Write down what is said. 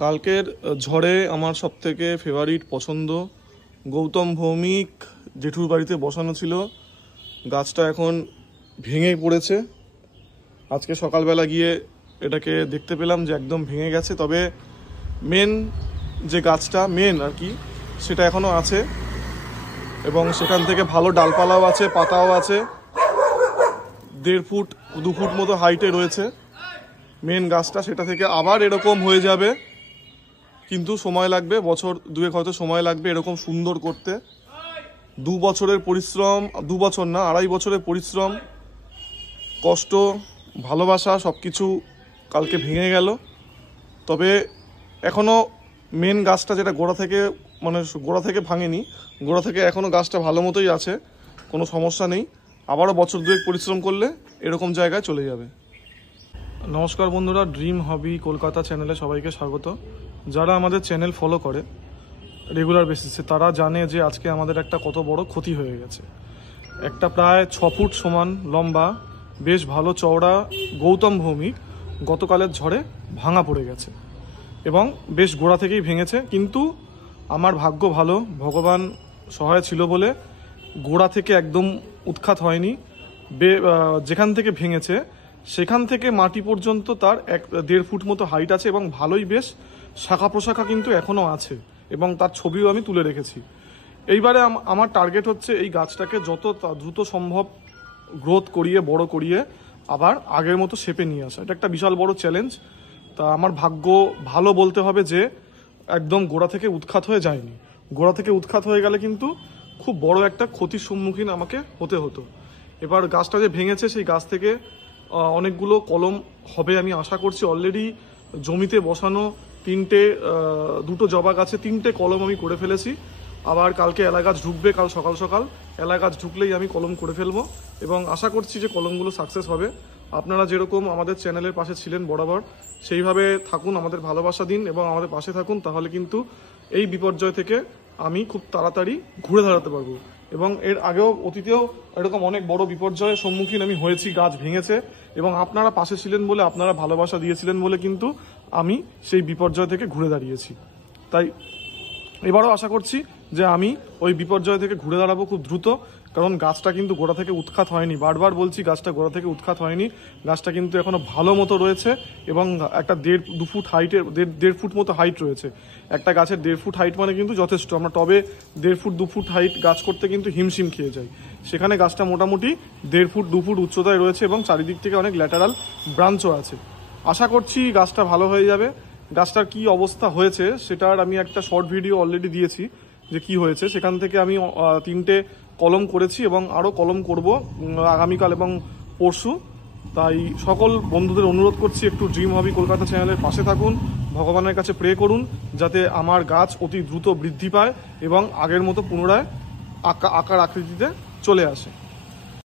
কালকের ঝড়ে আমার সবথেকে ফেভারিট পছন্দ গৌতম ভৌমিক জেঠুর বাড়িতে বসানো ছিল। গাছটা এখন ভেঙে পড়েছে। আজকে সকালবেলা গিয়ে এটাকে দেখতে পেলাম যে একদম ভেঙে গেছে, তবে মেন যে গাছটা আর কি সেটা এখনও আছে এবং সেখান থেকে ভালো ডালপালাও আছে, পাতাও আছে। 1.5 ফুট 2 ফুট মতো হাইটে রয়েছে মেন গাছটা। সেটা থেকে আবার এরকম হয়ে যাবে, কিন্তু সময় লাগবে, বছর দুয়েক হয়তো সময় লাগবে এরকম সুন্দর করতে। 2 বছরের পরিশ্রম, 2 বছর না 2.5 বছরের পরিশ্রম, কষ্ট, ভালোবাসা সব কিছু কালকে ভেঙে গেল। তবে এখনও মেন গাছটা যেটা গোড়া থেকে ভাঙেনি, গোড়া থেকে এখনও গাছটা ভালো মতোই আছে, কোনো সমস্যা নেই। আবারও বছর দুয়েক পরিশ্রম করলে এরকম জায়গায় চলে যাবে। নমস্কার বন্ধুরা, ড্রিম হবি কলকাতা চ্যানেলে সবাইকে স্বাগত। যারা আমাদের চ্যানেল ফলো করে রেগুলার বেসিসে তারা জানে যে আজকে আমাদের একটা কত বড় ক্ষতি হয়ে গেছে। একটা প্রায় 6 ফুট সমান লম্বা বেশ ভালো চওড়া গৌতম ভৌমিক গতকালের ঝড়ে ভাঙা পড়ে গেছে এবং বেশ গোড়া থেকেই ভেঙেছে। কিন্তু আমার ভাগ্য ভালো, ভগবান সহায় ছিল বলে গোড়া থেকে একদম উৎখাত হয়নি। যেখান থেকে ভেঙেছে সেখান থেকে মাটি পর্যন্ত তার 1.5 ফুট মতো হাইট আছে এবং ভালোই বেশ শাখা প্রশাখা কিন্তু এখনও আছে এবং তার ছবিও আমি তুলে রেখেছি। এইবারে আমার টার্গেট হচ্ছে এই গাছটাকে যত দ্রুত সম্ভব গ্রোথ করিয়ে বড় করিয়ে আবার আগের মতো শেপে নিয়ে আসা। এটা একটা বিশাল বড় চ্যালেঞ্জ। তা আমার ভাগ্য ভালো বলতে হবে যে একদম গোড়া থেকে উৎখাত হয়ে যায়নি। গোড়া থেকে উৎখাত হয়ে গেলে কিন্তু খুব বড় একটা ক্ষতির সম্মুখীন আমাকে হতে হতো। এবার গাছটা যে ভেঙেছে সেই গাছ থেকে অনেকগুলো কলম হবে আমি আশা করছি। অলরেডি জমিতে বসানো 2টো জবা গাছে 3টে কলম আমি করে ফেলেছি। আবার কালকে এলা গাছ ঢুকবে, কাল সকাল সকাল এলা গাছ ঢুকলেই আমি কলম করে ফেলবো এবং আশা করছি যে কলমগুলো সাকসেস হবে। আপনারা যেরকম আমাদের চ্যানেলের পাশে ছিলেন বরাবর, সেইভাবে থাকুন, আমাদের ভালোবাসা দিন এবং আমাদের পাশে থাকুন, তাহলে কিন্তু এই বিপর্যয় থেকে আমি খুব তাড়াতাড়ি ঘুরে দাঁড়াতে পারবো। এবং এর আগেও অতীতেও এরকম অনেক বড় বিপর্যয়ের সম্মুখীন আমি হয়েছি, গাছ ভেঙেছে এবং আপনারা পাশে ছিলেন বলে, আপনারা ভালোবাসা দিয়েছিলেন বলে কিন্তু আমি সেই বিপর্যয় থেকে ঘুরে দাঁড়িয়েছি। তাই এবারও আশা করছি যে আমি ওই বিপর্যয় থেকে ঘুরে দাঁড়াবো খুব দ্রুত, কারণ গাছটা কিন্তু গোড়া থেকে উৎখাত হয়নি। বারবার বলছি গাছটা গোড়া থেকে উৎখাত হয়নি, গাছটা কিন্তু এখনো ভালো মতো রয়েছে এবং একটা 1.5-2 ফুট হাইটের 1.5 ফুট মতো হাইট রয়েছে। একটা গাছের 1.5 ফুট হাইট মানে কিন্তু যথেষ্ট। আমরা টবে 1.5 ফুট 2 ফুট হাইট গাছ করতে কিন্তু হিমশিম খেয়ে যাই, সেখানে গাছটা মোটামুটি 1.5 ফুট 2 ফুট উচ্চতায় রয়েছে এবং চারিদিক থেকে অনেক ল্যাটারাল ব্রাঞ্চও আছে। আশা করছি গাছটা ভালো হয়ে যাবে। গাছটার কি অবস্থা হয়েছে সেটার আমি একটা শর্ট ভিডিও অলরেডি দিয়েছি যে কি হয়েছে। সেখান থেকে আমি 3টে কলম করেছি এবং আরও কলম করব আগামীকাল এবং পরশু। তাই সকল বন্ধুদের অনুরোধ করছি একটু ড্রিম হবি কলকাতা চ্যানেলের পাশে থাকুন, ভগবানের কাছে প্রে করুন যাতে আমার গাছ অতি দ্রুত বৃদ্ধি পায় এবং আগের মতো পুনরায় আকার আকৃতিতে চলে আসে।